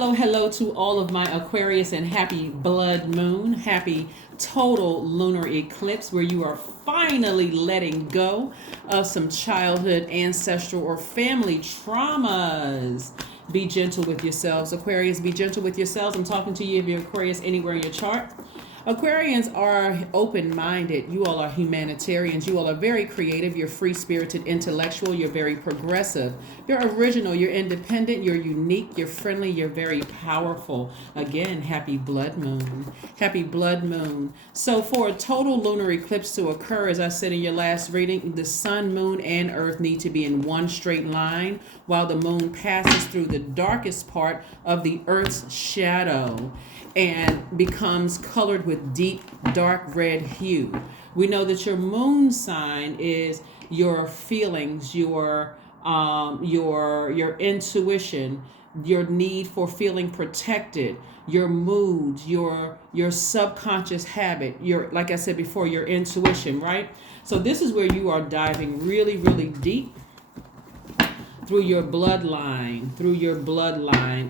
Hello to all of my Aquarius and happy blood moon, happy total lunar eclipse where you are finally letting go of some childhood, ancestral, or family traumas. Be gentle with yourselves, Aquarius. Be gentle with yourselves. I'm talking to you if you're Aquarius anywhere in your chart. Aquarians are open-minded. You all are humanitarians. You all are very creative. You're free-spirited, intellectual. You're very progressive. You're original. You're independent. You're unique. You're friendly. You're very powerful. Again, happy blood moon. Happy blood moon. So for a total lunar eclipse to occur, as I said in your last reading, the sun, moon, and earth need to be in one straight line while the moon passes through the darkest part of the earth's shadow and becomes colored with deep dark red hue. We know that your moon sign is your feelings, your intuition, your need for feeling protected, your moods, your subconscious habit, your, like I said before, your intuition, right? So this is where you are diving really, really deep through your bloodline,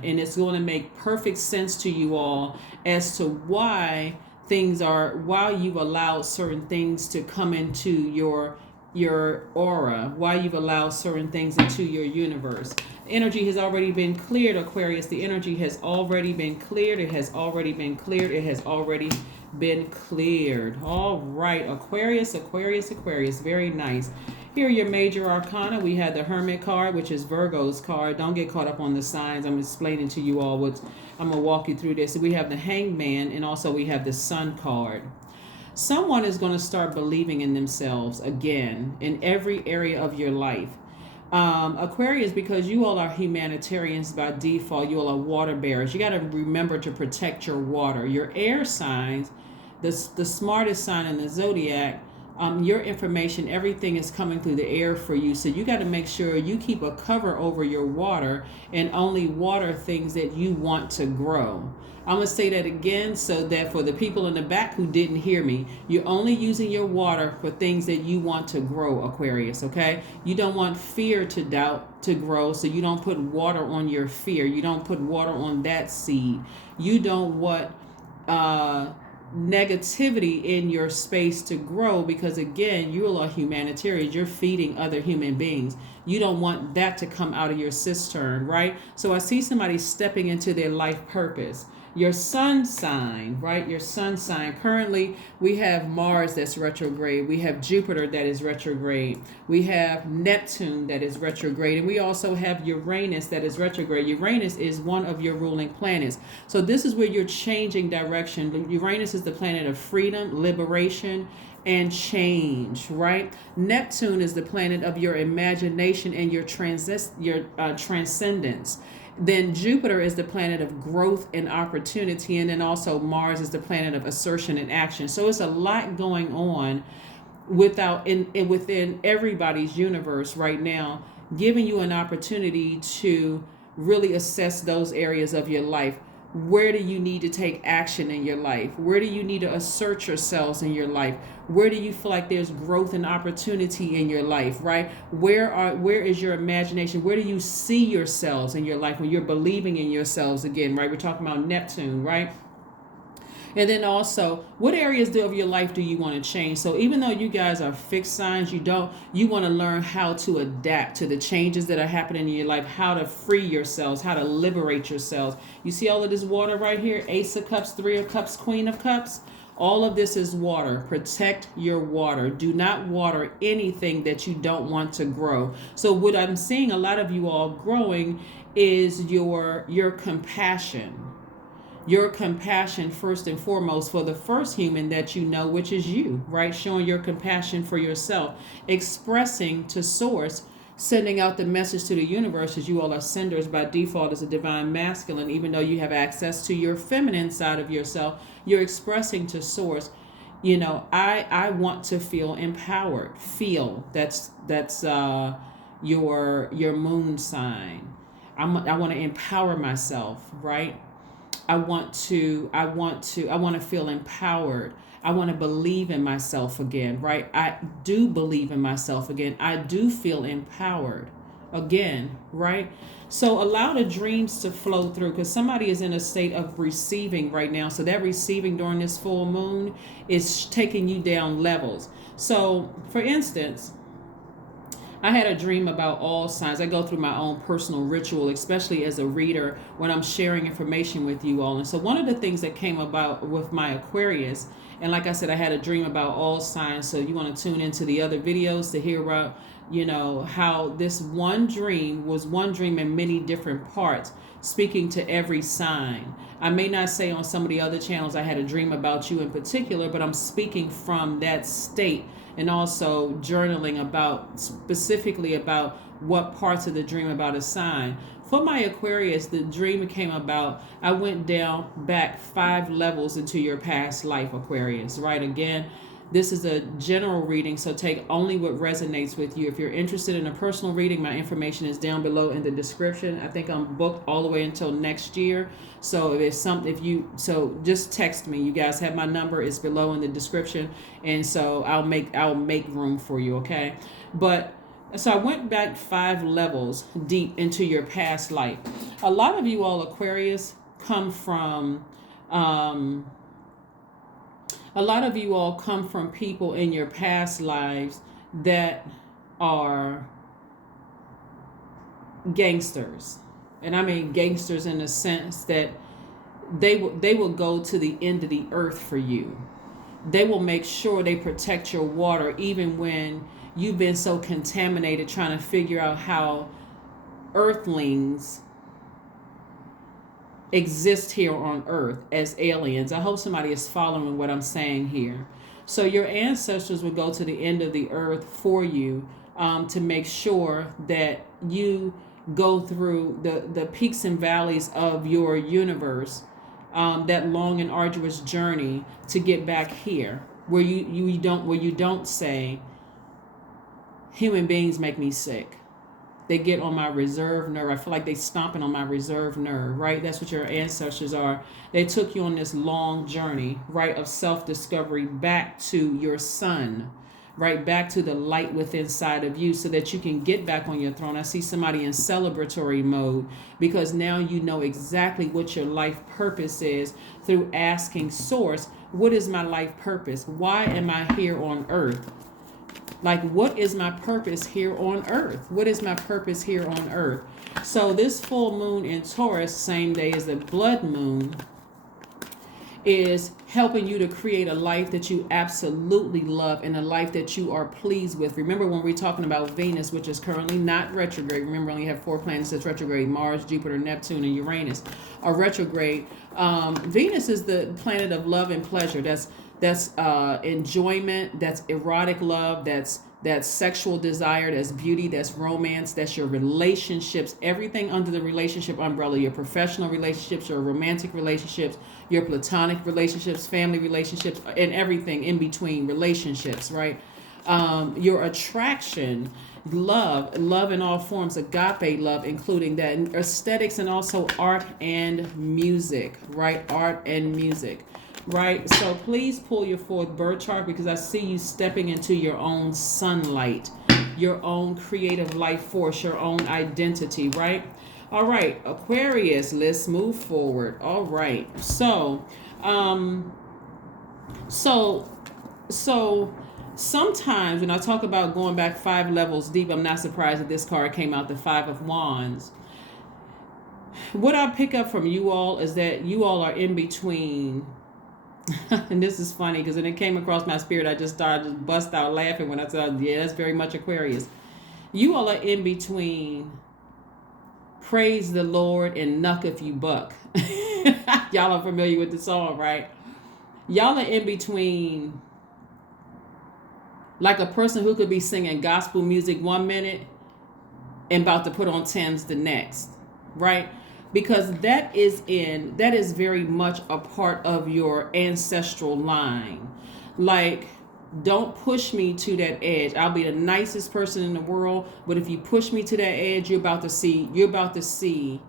and it's going to make perfect sense to you all as to why you've allowed certain things to come into your aura, why you've allowed certain things into your universe. Energy has already been cleared, Aquarius. The energy has already been cleared. It has already been cleared. It has already been cleared. All right, Aquarius. Very nice. Here are your major arcana. We had the Hermit card, which is Virgo's card. Don't get caught up on the signs. I'm explaining to you all I'm going to walk you through this. We have the Hangman, and also we have the Sun card. Someone is going to start believing in themselves again in every area of your life. Aquarius, because you all are humanitarians by default, you all are water bearers. You got to remember to protect your water. Your air signs, the smartest sign in the Zodiac, your information, everything is coming through the air for you. So you got to make sure you keep a cover over your water and only water things that you want to grow. I'm going to say that again so that for the people in the back who didn't hear me, you're only using your water for things that you want to grow, Aquarius, okay? You don't want fear to doubt to grow, so you don't put water on your fear. You don't put water on that seed. You don't want negativity in your space to grow, because again, you are humanitarians. You're feeding other human beings. You don't want that to come out of your cistern, right? So I see somebody stepping into their life purpose. Your sun sign, right? Your sun sign. Currently, we have Mars that's retrograde. We have Jupiter that is retrograde. We have Neptune that is retrograde. And we also have Uranus that is retrograde. Uranus is one of your ruling planets. So this is where you're changing direction. Uranus is the planet of freedom, liberation, and change, right? Neptune is the planet of your imagination and your transcendence. Then Jupiter is the planet of growth and opportunity. And then also Mars is the planet of assertion and action. So it's a lot going on within everybody's universe right now, giving you an opportunity to really assess those areas of your life. Where do you need to take action in your life? Where do you need to assert yourselves in your life? Where do you feel like there's growth and opportunity in your life, right? Where is your imagination? Where do you see yourselves in your life when you're believing in yourselves again, right? We're talking about Neptune, right? And then also, what areas of your life do you want to change? So even though you guys are fixed signs, you want to learn how to adapt to the changes that are happening in your life, how to free yourselves, how to liberate yourselves. You see all of this water right here? Ace of Cups, Three of Cups, Queen of Cups. All of this is water. Protect your water. Do not water anything that you don't want to grow. So what I'm seeing a lot of you all growing is your compassion. Your compassion first and foremost for the first human that you know, which is you, right? Showing your compassion for yourself, expressing to source, sending out the message to the universe, as you all are senders by default as a divine masculine. Even though you have access to your feminine side of yourself, you're expressing to source, I want to feel empowered. That's your moon sign. I want to empower myself, right? I want to feel empowered. I want to believe in myself again, right? I do believe in myself again. I do feel empowered. again, right? So allow the dreams to flow through, because somebody is in a state of receiving right now. So that receiving during this full moon is taking you down levels. So for instance, I had a dream about all signs. I go through my own personal ritual, especially as a reader when I'm sharing information with you all. And so one of the things that came about with my Aquarius, and like I said, I had a dream about all signs. So you want to tune into the other videos to hear about, how this one dream was one dream in many different parts, speaking to every sign. I may not say on some of the other channels I had a dream about you in particular, but I'm speaking from that state, and also journaling about specifically about what parts of the dream about a sign. For my Aquarius, the dream came about, I went down back 5 levels into your past life, Aquarius, right? Again, this is a general reading, so take only what resonates with you. If you're interested in a personal reading, my information is down below in the description. I think I'm booked all the way until next year. So just text me. You guys have my number. It's below in the description, and so I'll make room for you. Okay, so I went back 5 levels deep into your past life. A lot of you all Aquarius come from. A lot of you all come from people in your past lives that are gangsters. And I mean gangsters in the sense that they will go to the end of the earth for you. They will make sure they protect your water even when you've been so contaminated trying to figure out how earthlings exist here on earth as aliens. I hope somebody is following what I'm saying here. So your ancestors would go to the end of the earth for you, to make sure that you go through the peaks and valleys of your universe, that long and arduous journey to get back here where you don't say human beings make me sick. They get on my reserve nerve. I feel like they stomping on my reserve nerve, right? That's what your ancestors are. They took you on this long journey, right, of self-discovery back to your sun, right, back to the light within inside of you so that you can get back on your throne. I see somebody in celebratory mode because now you know exactly what your life purpose is through asking Source, what is my life purpose? Why am I here on earth? Like, what is my purpose here on earth? What is my purpose here on earth? So this full moon in Taurus, same day as the blood moon, is helping you to create a life that you absolutely love and a life that you are pleased with. Remember when we're talking about Venus, which is currently not retrograde. Remember, we only have 4 planets that's retrograde: Mars, Jupiter, Neptune, and Uranus are retrograde. Venus is the planet of love and pleasure. That's enjoyment, that's erotic love, that's sexual desire, that's beauty, that's romance, that's your relationships, everything under the relationship umbrella, your professional relationships, your romantic relationships, your platonic relationships, family relationships, and everything in between relationships, right? Your attraction, love in all forms, agape love, including that, and aesthetics, and also art and music, right? Art and music. Right, so please pull your 4th birth chart because I see you stepping into your own sunlight, your own creative life force, your own identity, right? All right, Aquarius, let's move forward. All right, so sometimes when I talk about going back 5 levels deep, I'm not surprised that this card came out, the 5 of Wands. What I pick up from you all is that you all are in between. And this is funny because when it came across my spirit, I just started to bust out laughing when I said, yeah, that's very much Aquarius. You all are in between praise the Lord and KNUCK if you buck. Y'all are familiar with the song, right? Y'all are in between like a person who could be singing gospel music 1 minute and about to put on Tim's the next, right? Because that is very much a part of your ancestral line. Like, don't push me to that edge. I'll be the nicest person in the world, but if you push me to that edge, you're about to see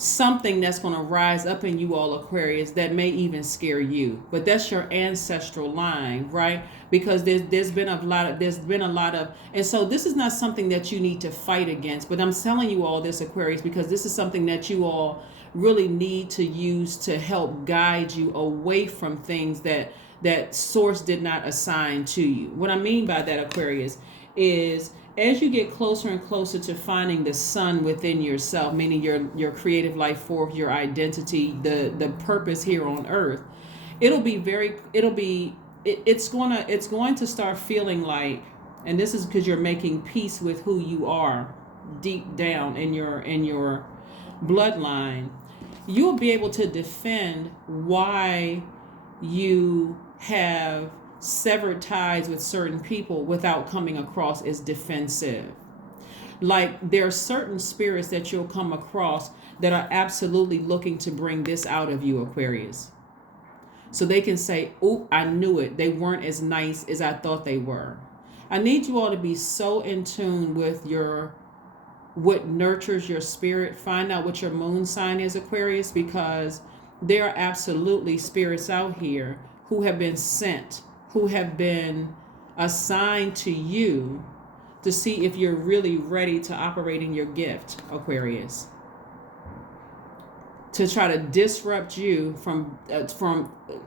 something that's going to rise up in you all, Aquarius, that may even scare you. But that's your ancestral line, right? Because there's been a lot of, and so this is not something that you need to fight against. But I'm telling you all this, Aquarius, because this is something that you all really need to use to help guide you away from things that source did not assign to you. What I mean by that, Aquarius, is as you get closer and closer to finding the sun within yourself, meaning your creative life force, your identity, the purpose here on earth, it's going to start feeling like, and this is because you're making peace with who you are deep down in your bloodline. You'll be able to defend why you have severed ties with certain people without coming across as defensive. Like, there are certain spirits that you'll come across that are absolutely looking to bring this out of you, Aquarius. So they can say, "Oh, I knew it. They weren't as nice as I thought they were." I need you all to be so in tune with what nurtures your spirit. Find out what your moon sign is, Aquarius, because there are absolutely spirits out here who have been sent, who have been assigned to you to see if you're really ready to operate in your gift, Aquarius. To try to disrupt you from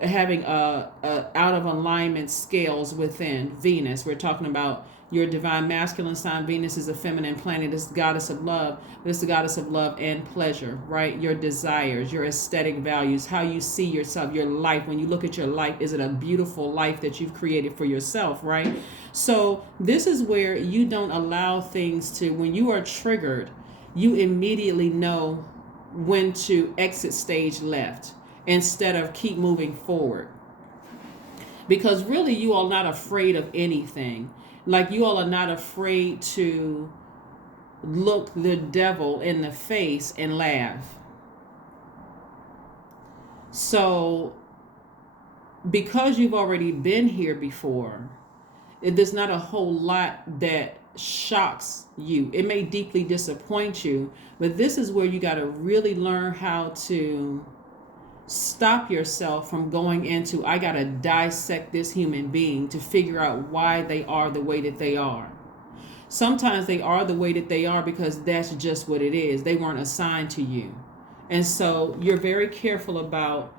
having a out of alignment scales within Venus. We're talking about your divine masculine sign. Venus is a feminine planet. It's the goddess of love. It's the goddess of love and pleasure, right? Your desires, your aesthetic values, how you see yourself, your life. When you look at your life, is it a beautiful life that you've created for yourself, right? So this is where you don't allow things to, when you are triggered, you immediately know when to exit stage left instead of keep moving forward. Because really, you are not afraid of anything. Like, you all are not afraid to look the devil in the face and laugh. So, because you've already been here before, there's not a whole lot that shocks you. It may deeply disappoint you, but this is where you got to really learn how to stop yourself from going into, I got to dissect this human being to figure out why they are the way that they are. Sometimes they are the way that they are because that's just what it is. They weren't assigned to you. And so you're very careful about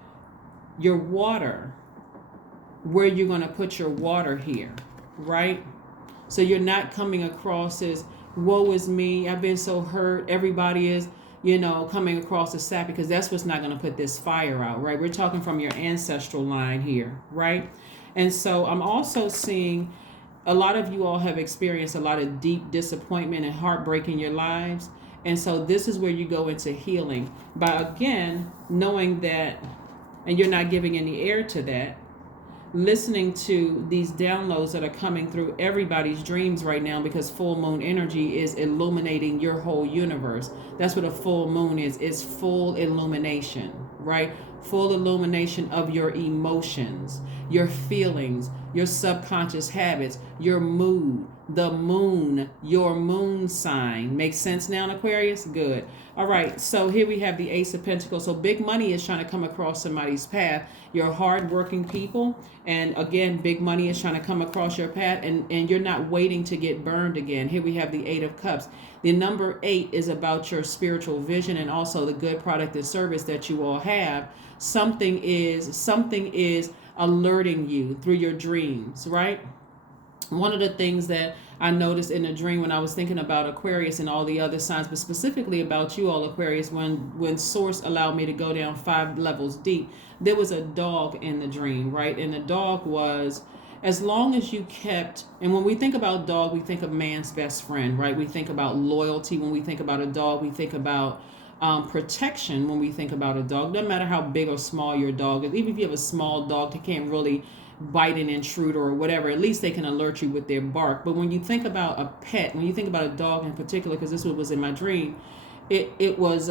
your water, where you're going to put your water here, right? So you're not coming across as, woe is me, I've been so hurt, everybody is, coming across the sap, because that's what's not going to put this fire out, right? We're talking from your ancestral line here, right? And so I'm also seeing a lot of you all have experienced a lot of deep disappointment and heartbreak in your lives. And so this is where you go into healing by, again, knowing that, and you're not giving any air to that, listening to these downloads that are coming through everybody's dreams right now, because full moon energy is illuminating your whole universe. That's what a full moon is. It's full illumination, right? Full illumination of your emotions, your feelings, your subconscious habits, your mood, the moon, your moon sign. Makes sense now, Aquarius? Good. All right, so here we have the Ace of Pentacles. So big money is trying to come across somebody's path. You're hardworking people. And again, big money is trying to come across your path, and you're not waiting to get burned again. Here we have the Eight of Cups. The number 8 is about your spiritual vision and also the good product and service that you all have. Something is alerting you through your dreams, right? One of the things that I noticed in a dream when I was thinking about Aquarius and all the other signs, but specifically about you all, Aquarius, when Source allowed me to go down 5 levels deep, there was a dog in the dream, right? And the dog was, as long as you kept, and when we think about dog, we think of man's best friend, right? We think about loyalty. When we think about a dog, we think about protection. When we think about a dog, no matter how big or small your dog is, even if you have a small dog that can't really bite an intruder or whatever, at least they can alert you with their bark. But when you think about a pet, when you think about a dog in particular, because this was in my dream, it was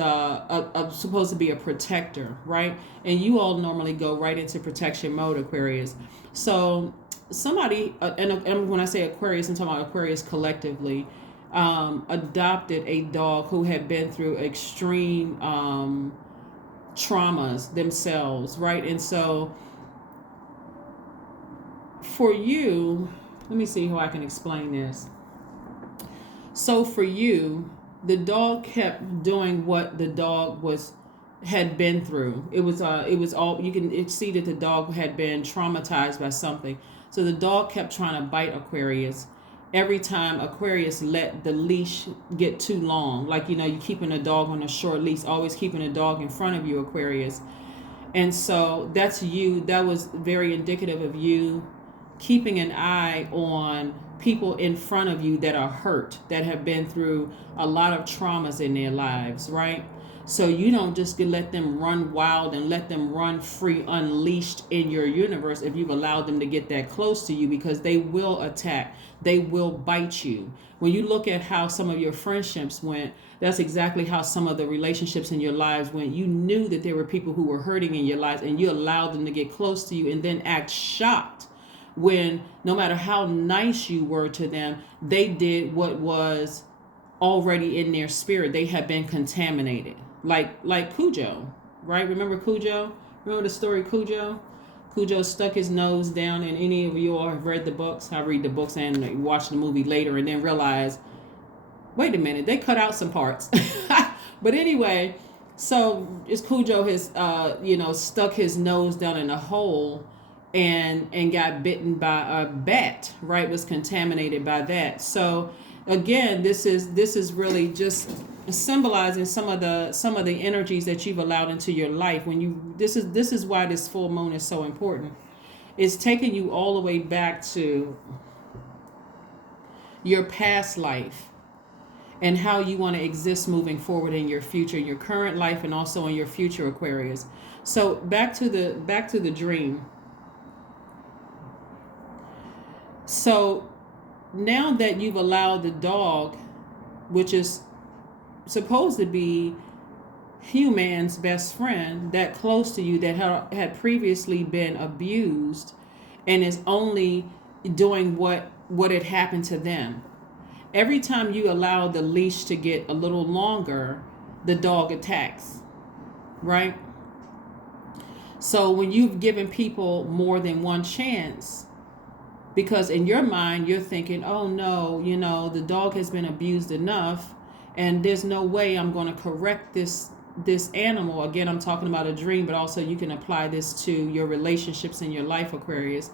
supposed to be a protector, right? And you all normally go right into protection mode, Aquarius. So somebody, and when I say Aquarius, I'm talking about Aquarius collectively, adopted a dog who had been through extreme traumas themselves, right? And so for you, let me see how I can explain this. So for you, the dog kept doing what the dog had been through. It was all, you can see that the dog had been traumatized by something. So the dog kept trying to bite Aquarius. Every time Aquarius let the leash get too long, like, you keeping a dog on a short leash, always keeping a dog in front of you, Aquarius. And so that's you. That was very indicative of you keeping an eye on people in front of you that are hurt, that have been through a lot of traumas in their lives, right? So you don't just let them run wild and let them run free, unleashed in your universe if you've allowed them to get that close to you, because they will attack. They will bite you. When you look at how some of your friendships went, that's exactly how some of the relationships in your lives went. You knew that there were people who were hurting in your lives, and you allowed them to get close to you and then act shocked when, no matter how nice you were to them, they did what was already in their spirit. They had been contaminated. Like Cujo, right? Remember Cujo? Remember the story Cujo? Cujo stuck his nose down, and any of you all have read the books? I read the books and watch the movie later and then realize, wait a minute, they cut out some parts. But anyway, so it's Cujo has stuck his nose down in a hole and got bitten by a bat, right? Was contaminated by that. So again, this is really just symbolizing some of the energies that you've allowed into your life. This is why this full moon is so important. It's taking you all the way back to your past life and how you want to exist moving forward in your future, your current life, and also in your future, Aquarius. So back to the dream. So now that you've allowed the dog, which is supposed to be human's best friend, that close to you, that had previously been abused and is only doing what had happened to them. Every time you allow the leash to get a little longer, the dog attacks, right? So when you've given people more than one chance, because in your mind you're thinking, oh no, the dog has been abused enough, and there's no way I'm going to correct this animal. Again, I'm talking about a dream, but also you can apply this to your relationships in your life, Aquarius.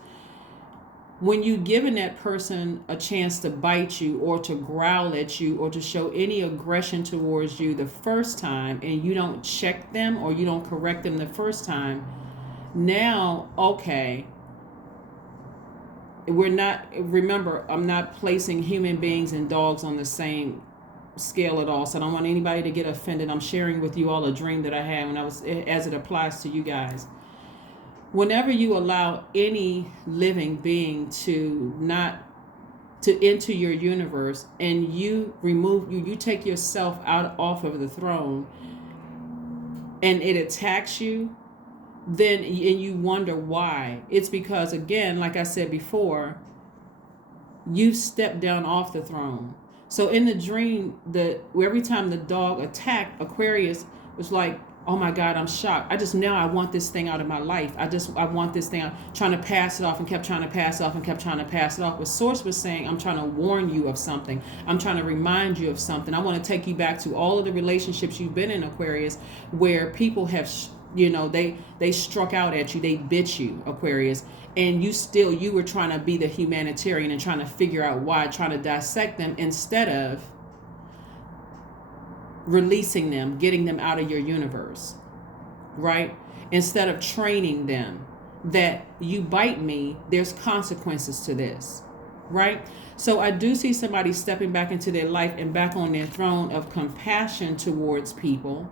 When you've given that person a chance to bite you or to growl at you or to show any aggression towards you the first time, and you don't check them or you don't correct them the first time, now, okay, remember, I'm not placing human beings and dogs on the same scale at all, so I don't want anybody to get offended. I'm sharing with you all a dream that I had as it applies to you guys. Whenever you allow any living being to enter your universe, and you take yourself off of the throne, and it attacks you, and you wonder why. It's because, again, like I said before, you stepped down off the throne. So in the dream, every time the dog attacked, Aquarius was like, oh my God, I'm shocked. I want this thing out of my life. I want this thing out. Trying to pass it off and kept trying to pass it off and kept trying to pass it off. But Source was saying, I'm trying to warn you of something. I'm trying to remind you of something. I want to take you back to all of the relationships you've been in, Aquarius, where people have, they struck out at you. They bit you, Aquarius. And you were trying to be the humanitarian and trying to figure out why, trying to dissect them instead of releasing them, getting them out of your universe, right? Instead of training them that you bite me, there's consequences to this, right? So I do see somebody stepping back into their life and back on their throne of compassion towards people.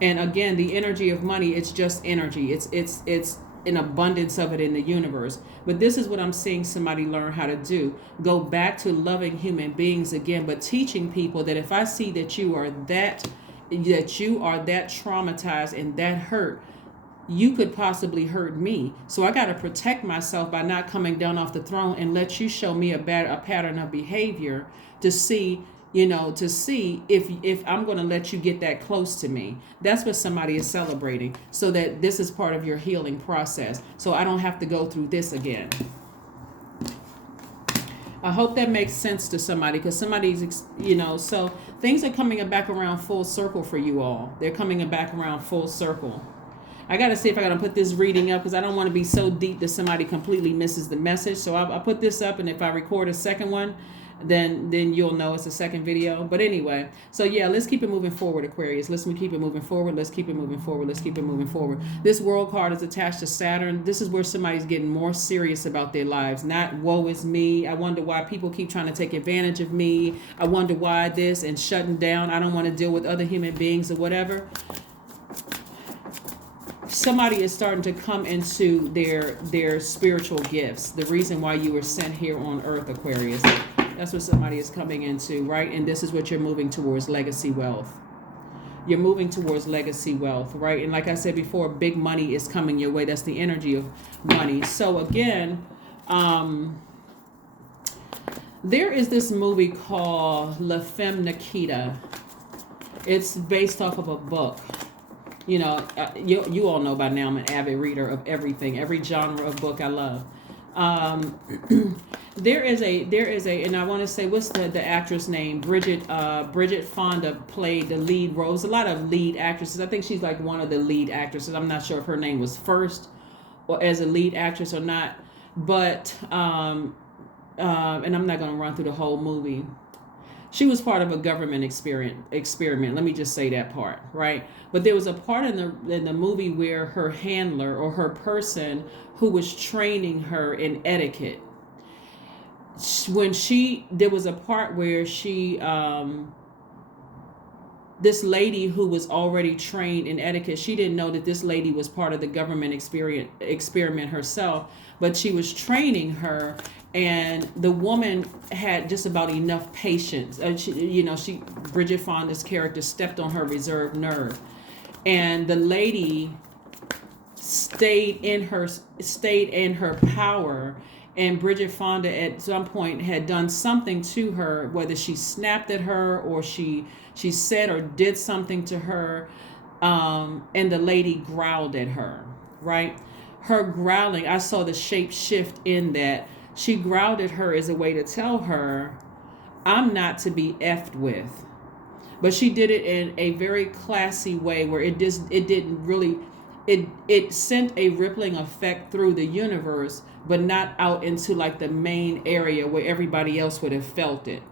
And again, the energy of money, it's just energy. It's an abundance of it in the universe. But this is what I'm seeing somebody learn how to do. Go back to loving human beings again, but teaching people that if I see that you are that traumatized and that hurt, you could possibly hurt me. So I got to protect myself by not coming down off the throne and let you show me a pattern of behavior to see to see if I'm going to let you get that close to me. That's what somebody is celebrating, so that this is part of your healing process, so I don't have to go through this again. I hope that makes sense to somebody, because somebody's, so things are coming back around full circle for you all. They're coming back around full circle. I got to see if I got to put this reading up, because I don't want to be so deep that somebody completely misses the message. So I'll put this up, and if I record a second one, then you'll know it's a second video. But anyway, so yeah, let's keep it moving forward, Aquarius. Let's keep it moving forward. Let's keep it moving forward. Let's keep it moving forward. This World card is attached to Saturn. This is where somebody's getting more serious about their lives. Not woe is me. I wonder why people keep trying to take advantage of me. I wonder why this, and shutting down. I don't want to deal with other human beings or whatever. Somebody is starting to come into their spiritual gifts. The reason why you were sent here on Earth, Aquarius. That's what somebody is coming into, right? And this is what you're moving towards, legacy wealth. You're moving towards legacy wealth, right? And like I said before, big money is coming your way. That's the energy of money. So again, there is this movie called La Femme Nikita. It's based off of a book. You all know by now I'm an avid reader of everything, every genre of book I love. There is a, and I want to say, what's the actress name? Bridget Fonda played the lead role. There's a lot of lead actresses. I think she's like one of the lead actresses. I'm not sure if her name was first or as a lead actress or not, but and I'm not going to run through the whole movie. She was part of a government experiment. Let me just say that part, right? But there was a part in the movie where her handler, or her person who was training her in etiquette, there was a part where this lady who was already trained in etiquette, she didn't know that this lady was part of the government experiment herself, but she was training her. And the woman had just about enough patience. Bridget Fonda's character stepped on her reserve nerve, and the lady stayed in her power. And Bridget Fonda at some point had done something to her, whether she snapped at her or she said or did something to her, and the lady growled at her. Right, her growling. I saw the shape shift in that. She growled at her as a way to tell her, I'm not to be effed with. But she did it in a very classy way where it sent a rippling effect through the universe, but not out into like the main area where everybody else would have felt it.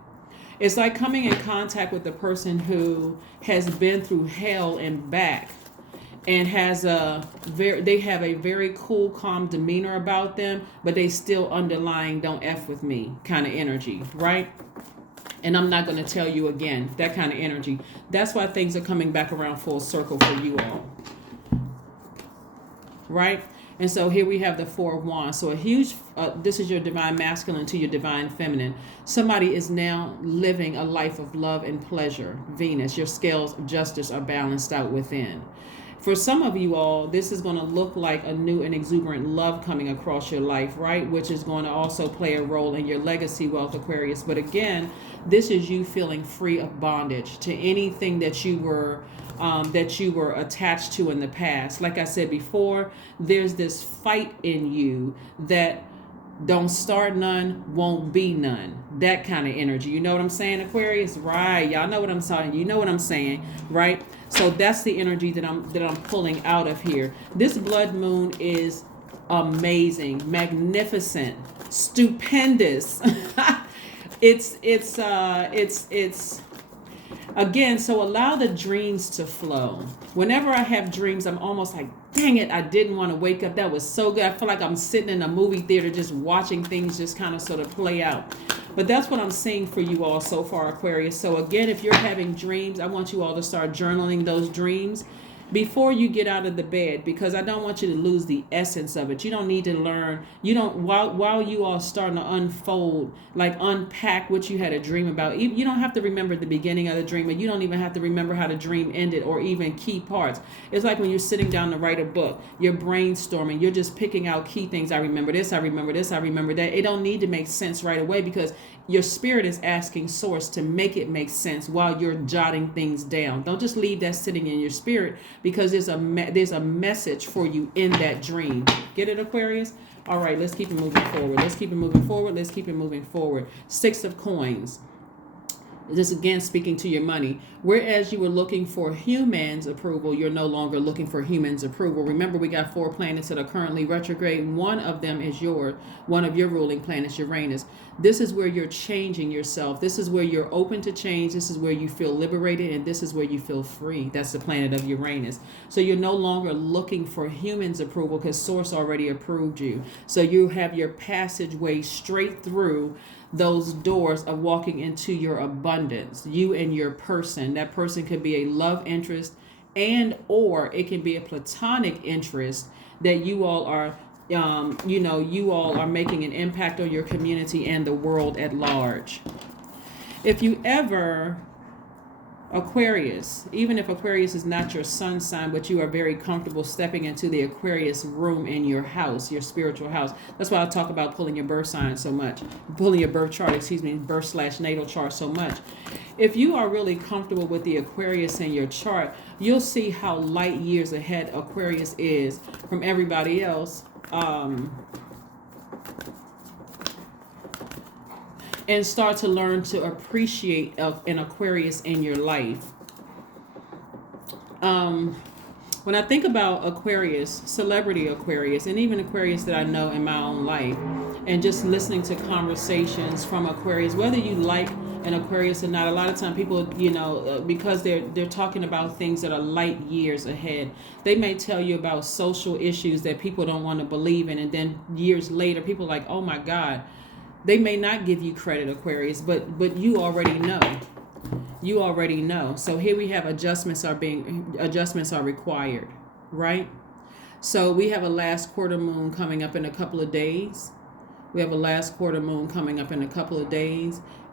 It's like coming in contact with a person who has been through hell and back, and they have a very cool, calm demeanor about them, but they still underlying don't F with me kind of energy, right? And I'm not going to tell you again, that kind of energy. That's why things are coming back around full circle for you all, right? And so here we have the Four of Wands. So this is your divine masculine to your divine feminine. Somebody is now living a life of love and pleasure. Venus, your scales of justice are balanced out within. For some of you all, this is going to look like a new and exuberant love coming across your life, right? Which is going to also play a role in your legacy wealth, Aquarius. But again, this is you feeling free of bondage to anything that you were attached to in the past. Like I said before, there's this fight in you that don't start none, won't be none. That kind of energy. You know what I'm saying, Aquarius? Right. Y'all know what I'm saying. You know what I'm saying, right? So that's the energy that I'm pulling out of here. This blood moon is amazing, magnificent, stupendous. It's again, so allow the dreams to flow. Whenever I have dreams, I'm almost like, dang it, I didn't want to wake up. That was so good. I feel like I'm sitting in a movie theater just watching things just kind of sort of play out. But that's what I'm seeing for you all so far, Aquarius. So again, if you're having dreams, I want you all to start journaling those dreams before you get out of the bed, because I don't want you to lose the essence of it. You don't need to learn. You don't, while you are starting to unfold, like unpack what you had a dream about. You don't have to remember the beginning of the dream, and you don't even have to remember how the dream ended or even key parts. It's like when you're sitting down to write a book, you're brainstorming, you're just picking out key things. I remember this, I remember this, I remember that. It don't need to make sense right away, because your spirit is asking source to make it make sense while you're jotting things down. Don't just leave that sitting in your spirit, because there's a message for you in that dream. Get it, Aquarius? All right, let's keep it moving forward. Let's keep it moving forward. Let's keep it moving forward. 6 of coins. This again speaking to your money. Whereas you were looking for humans' approval, you're no longer looking for humans' approval. Remember, we got 4 planets that are currently retrograde. One of them is one of your ruling planets, Uranus. This is where you're changing yourself. This is where you're open to change. This is where you feel liberated, and this is where you feel free. That's the planet of Uranus. So you're no longer looking for humans' approval, because Source already approved you. So you have your passageway straight through those doors of walking into your abundance, you and your person. That person could be a love interest, and or it can be a platonic interest that you all are you all are making an impact on your community and the world at large. If you ever, Aquarius, even if Aquarius is not your sun sign, but you are very comfortable stepping into the Aquarius room in your house, your spiritual house. That's why I talk about pulling your birth sign so much, pulling your birth chart, birth/natal chart so much. If you are really comfortable with the Aquarius in your chart, you'll see how light years ahead Aquarius is from everybody else. And start to learn to appreciate an Aquarius in your life. When I think about Aquarius, celebrity Aquarius, and even Aquarius that I know in my own life, and just listening to conversations from Aquarius, whether you like an Aquarius or not, a lot of time people, because they're talking about things that are light years ahead, they may tell you about social issues that people don't want to believe in, and then years later, people are like, oh my God. They may not give you credit, Aquarius, but you already know. You already know. So here we have adjustments are required, right? So we have a last quarter moon coming up in a couple of days.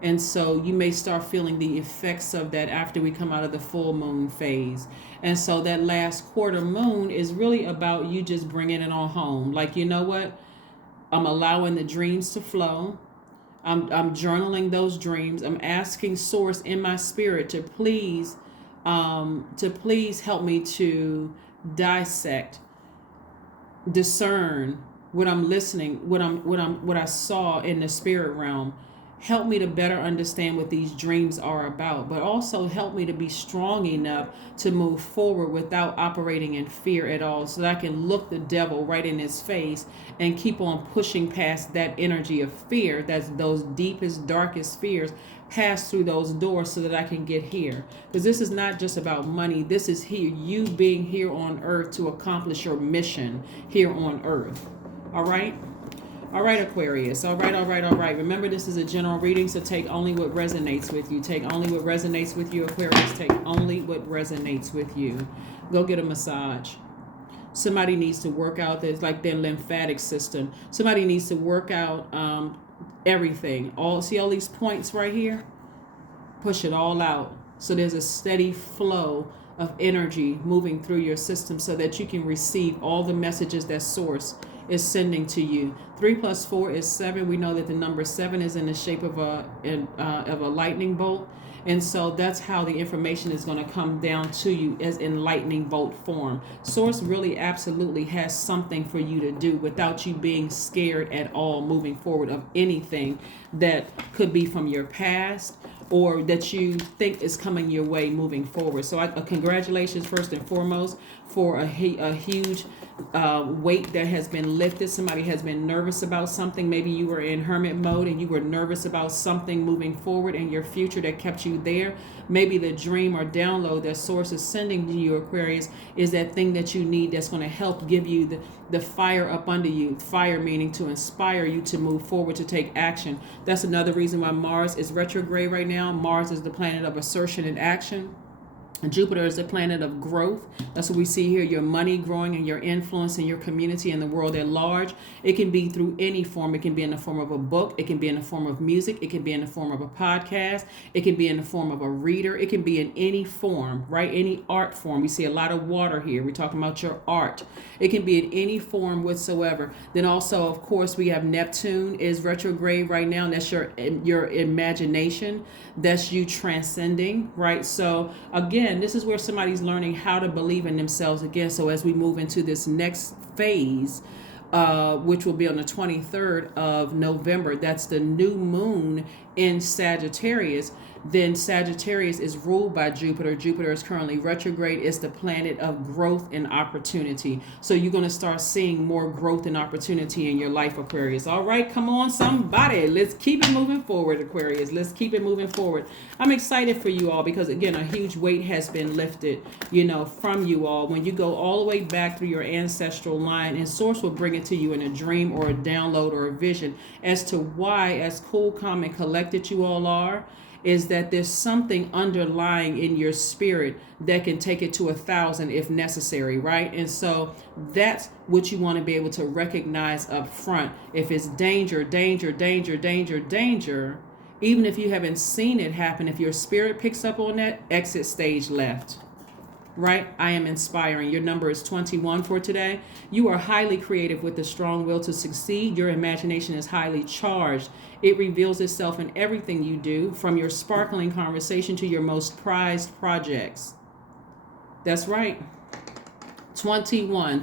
And so you may start feeling the effects of that after we come out of the full moon phase. And so that last quarter moon is really about you just bringing it on home. Like, you know what? I'm allowing the dreams to flow. I'm journaling those dreams. I'm asking Source in my spirit to please help me to dissect, discern what I'm listening, what I saw in the spirit realm. Help me to better understand what these dreams are about, but also help me to be strong enough to move forward without operating in fear at all, so that I can look the devil right in his face and keep on pushing past that energy of fear, that's those deepest, darkest fears, pass through those doors so that I can get here. Because this is not just about money. This is you being here on earth to accomplish your mission here on earth. All right? All right, Aquarius. All right. Remember, this is a general reading, so take only what resonates with you. Take only what resonates with you, Aquarius. Take only what resonates with you. Go get a massage. Somebody needs to work out their lymphatic system. Somebody needs to work out everything. See all these points right here? Push it all out. So there's a steady flow of energy moving through your system so that you can receive all the messages that Source is sending to you. 3 + 4 is 7. We know that the number 7 is in the shape of a lightning bolt, and so that's how the information is going to come down to you, as in lightning bolt form. Source really absolutely has something for you to do without you being scared at all moving forward of anything that could be from your past or that you think is coming your way moving forward. So congratulations first and foremost for a huge weight that has been lifted. Somebody has been nervous about something. Maybe you were in hermit mode and you were nervous about something moving forward in your future that kept you there. Maybe the dream or download that Source is sending to you, Aquarius, is that thing that you need that's going to help give you the fire up under you. Fire meaning to inspire you to move forward, to take action. That's another reason why Mars is retrograde right now. Mars is the planet of assertion and action. Jupiter is the planet of growth. That's what we see here, your money growing and your influence in your community and the world at large. It can be through any form. It can be in the form of a book. It can be in the form of music. It can be in the form of a podcast. It can be in the form of a reader. It can be in any form, right? Any art form. We see a lot of water here. We're talking about your art. It can be in any form whatsoever. Then also, of course, we have Neptune is retrograde right now. And that's your imagination. That's you transcending, right? So again, this is where somebody's learning how to believe in themselves again. So as we move into this next phase, which will be on the 23rd of November, that's the new moon in Sagittarius. Then Sagittarius is ruled by Jupiter. Jupiter is currently retrograde. It's the planet of growth and opportunity. So you're going to start seeing more growth and opportunity in your life, Aquarius. All right, come on, somebody. Let's keep it moving forward, Aquarius. Let's keep it moving forward. I'm excited for you all because, again, a huge weight has been lifted, from you all. When you go all the way back through your ancestral line, and Source will bring it to you in a dream or a download or a vision as to why, as cool, calm, and collected you all are, is that there's something underlying in your spirit that can take it to 1,000 if necessary, right? And so that's what you want to be able to recognize up front. If it's danger, danger, danger, danger, danger, even if you haven't seen it happen, if your spirit picks up on that, exit stage left. Right? I am inspiring. Your number is 21 for today. You are highly creative with a strong will to succeed. Your imagination is highly charged. It reveals itself in everything you do, from your sparkling conversation to your most prized projects. That's right. 21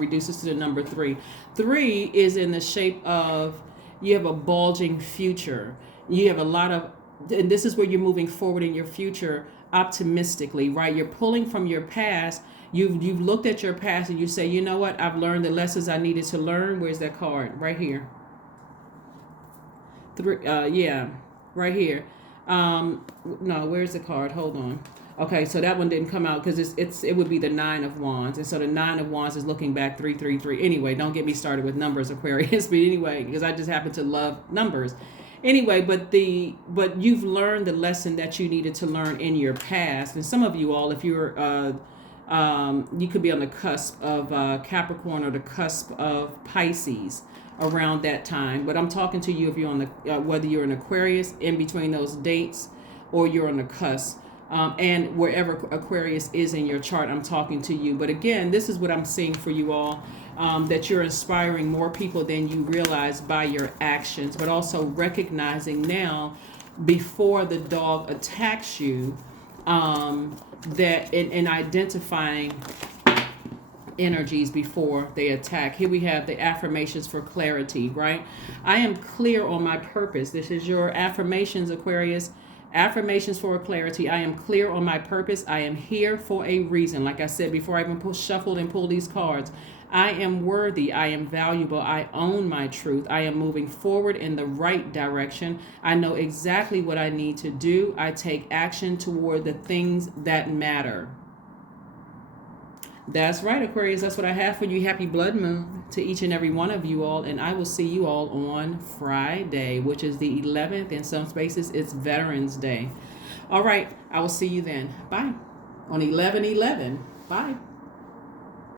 reduces to the number 3. 3 is in the shape of, you have a bulging future. You have a lot of, and this is where you're moving forward in your future optimistically, right? You're pulling from your past. You've looked at your past and you say, you know what? I've learned the lessons I needed to learn. Where's that card? Right here. 3, right here. No, where's the card? Hold on. Okay, so that one didn't come out because it would be the 9 of Wands, and so the 9 of Wands is looking back 333. Anyway, don't get me started with numbers, Aquarius. But anyway, because I just happen to love numbers. Anyway, but you've learned the lesson that you needed to learn in your past. And some of you all, if you're you could be on the cusp of Capricorn or the cusp of Pisces around that time. But I'm talking to you if you're on the whether you're an Aquarius in between those dates or you're on the cusp. And wherever Aquarius is in your chart, I'm talking to you. But again, this is what I'm seeing for you all. That you're inspiring more people than you realize by your actions, but also recognizing now, before the dog attacks you, that in identifying energies before they attack. Here we have the affirmations for clarity, right? I am clear on my purpose. This is your affirmations, Aquarius. Affirmations for clarity. I am clear on my purpose. I am here for a reason. Like I said before I even shuffled and pulled these cards, I am worthy. I am valuable. I own my truth. I am moving forward in the right direction. I know exactly what I need to do. I take action toward the things that matter. That's right, Aquarius. That's what I have for you. Happy blood moon to each and every one of you all. And I will see you all on Friday, which is the 11th. In some spaces, it's Veterans Day. All right. I will see you then. Bye. On 11/11. Bye.